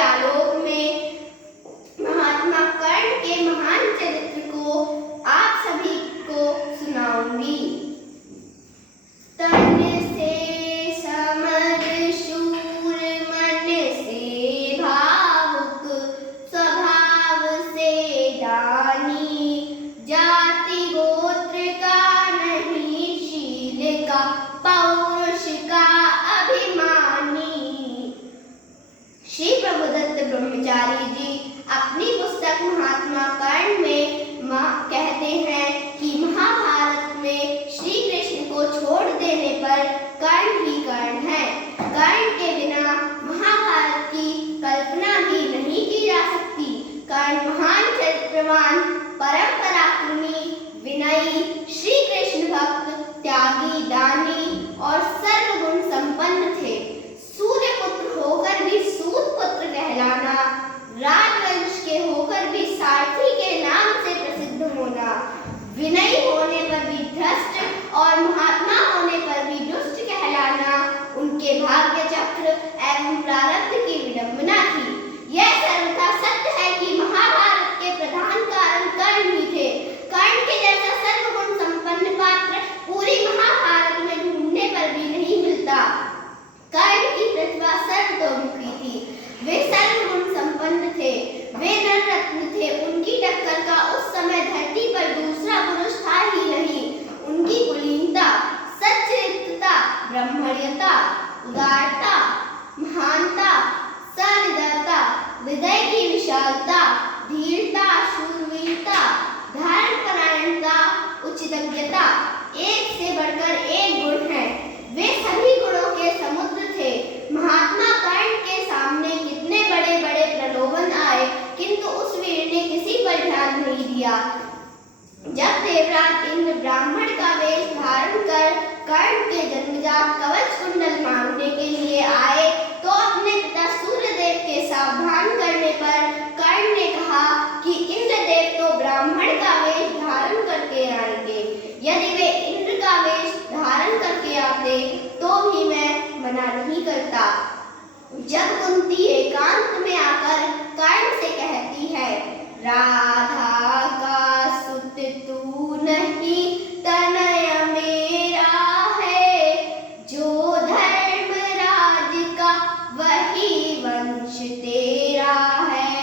आलोक में महात्मा कर्ण के महान चरित्र को आप सभी को सुनाऊंगी। तन से समर शूर, मन से भावुक, स्वभाव से दानी, जाति गोत्र का नहीं शील का, पौरुष का अभिमानी। श्री प्रभुदत्त ब्रह्मचारी जी अपनी पुस्तक महात्मा कर्ण में कहते हैं कि महाभारत में श्री कृष्ण को छोड़ देने पर कर्ण ही कर्ण है। कर्ण के बिना महाभारत की कल्पना भी नहीं की जा सकती। कर्ण महान चरित्रवान, परम पराक्रमी, विनयी, श्री कृष्ण भक्त, त्यागी, दानी और सर्वगुण संपन्न थे। सूर्य पुत्र होकर भी सूत पुत्र कहलाना, राजवंश के होकर भी सारथी के नाम से प्रसिद्ध होना, विनयी होने पर भी भ्रष्ट और महात्मा होने पर भी दुष्ट कहलाना उनके भाग्य चक्र एवं प्रारब्ध की विडंबना थी। यह सर्वथा सत्य है कि महाभारत के प्रधान कारण कर्ण ही थे। कर्ण के जैसा सर्वगुण संपन्न पात्र पूरी महाभारत में ढूंढने पर भी नहीं मिलता। कर्ण की प्रतिभा सर्वतोमुखी थी। वे सर्वगुण संपन्न थे, वे नररत्न थे। उनकी टक्कर का उस समय धरती पर दूसरा पुरुष था ही नहीं। उनकी कुलीनता, सच्चरित्रता, ब्रह्मण्यता, उदारता, महानता, सहृदयता, हृदय की विशालता, धीरता, शूरवीरता, धर्मपरायणता, उचितज्ञता, एक से बढ़कर एक गुण है। वे सभी गुणों के समुद्र थे। महात्मा कर्ण के सामने कितने बड़े बड़े प्रलोभन आए, किंतु उस वीर ने किसी पर ध्यान नहीं दिया। जब देवराज इंद्र ब्राह्मण का वेश धारण कर कर्ण के जन्मजात कवच कुंडल मांगने के लिए आए, तो अपने पिता सूर्यदेव के सावधान करने पर कर्ण ने कहा कि इंद्रदेव तो ब्राह्मण का वेश धारण करके आएंगे। यदि वे इंद्र का वेश धारण करके आते तो भी मैं मना नहीं करता। जब कुंती एकांत में आकर कर्ण से कहती है, राधा का सुत तू नहीं, तनय मेरा है, जो धर्मराज का वही वंश तेरा है।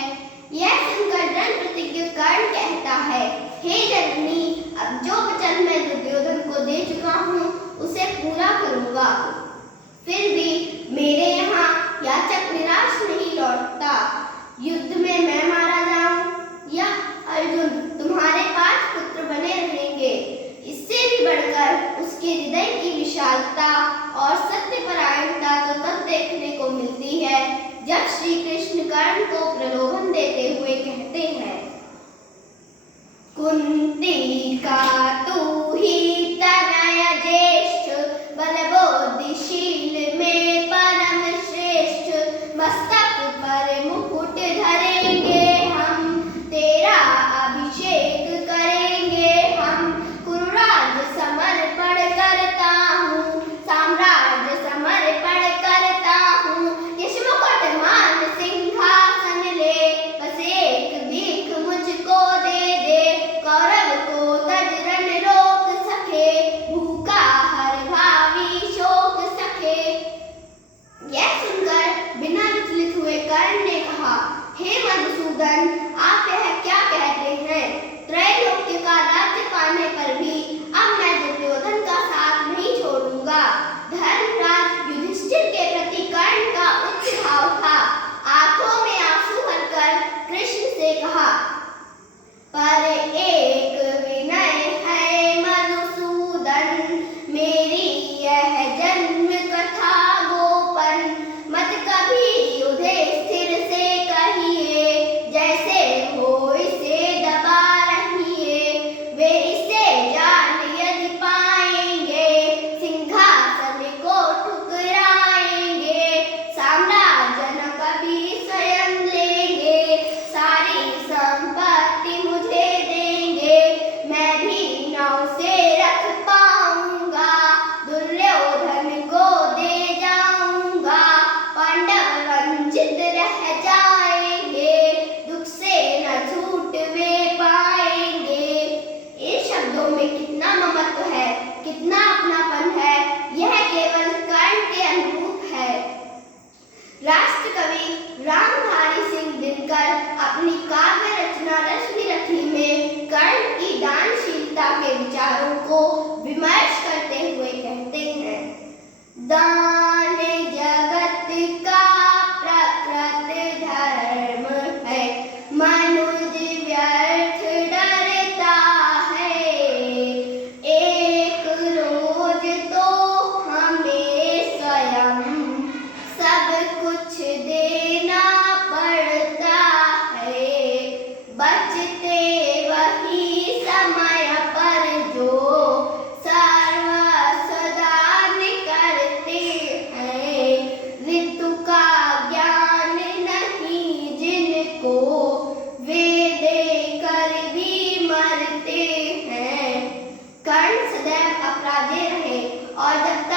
यह सुनकर दृढ़ प्रतिज्ञ कर्ण कहता है, हे जननी, अब जो वचन मैं दुर्योधन को दे चुका हूँ उसे पूरा करूँगा। फिर भी मेरे यहाँ याचक निराश नहीं लौटता। युद्ध में मैं मारा जाऊं या अर्जुन तुम्हारे 5 पुत्र बने रहेंगे। इससे भी बढ़कर उसके हृदय की विशालता और सत्यपरायणता तो तब देखने को मिलती है जब श्री कृष्ण कर्ण को प्रलोभन देते हुए कहते हैं, कुंती का तू ही तनय ज्येष्ठ, बलबुद्धिशील में परम श्रेष्ठ, मस्तक पर मुकुट धरेंगे हम, तेरा अभिषेक करेंगे हम। कुरुराज समर्पण करता हूँ, साम्राज्य समर्पण करता हूँ, यश मुकुट मान सिंहासन ले, बस एक भीख मुझको दे दे, कौरव को तजरन रोक सके, भूखा हर भावी शोक सके। यह सुनकर बिना विचलित हुए कर्ण ने कहा, हे मधुसूदन, आप यह क्या कहते हैं? त्रैलोक्य का राज्य पाने पर भी अब मैं दुर्योधन का साथ नहीं छोड़ूंगा। धर्मराज युधिष्ठिर के प्रति कर्ण का उच्च भाव था। आंखों में आंसू भरकर कृष्ण से कहा, पर एक विनय है मधुसूदन, मेरी यह जन्म कथा गोपन, मत कभी युधिष्ठिर से कहिए, जैसे हो इसे दबा रहिए। वे इसे जान यदि पाएंगे, सिंहासन को ठुकराएंगे, साम्राज्य न कभी स्वयं लेंगे, सारी संपत्ति मुझे बाजे रहे और जब तक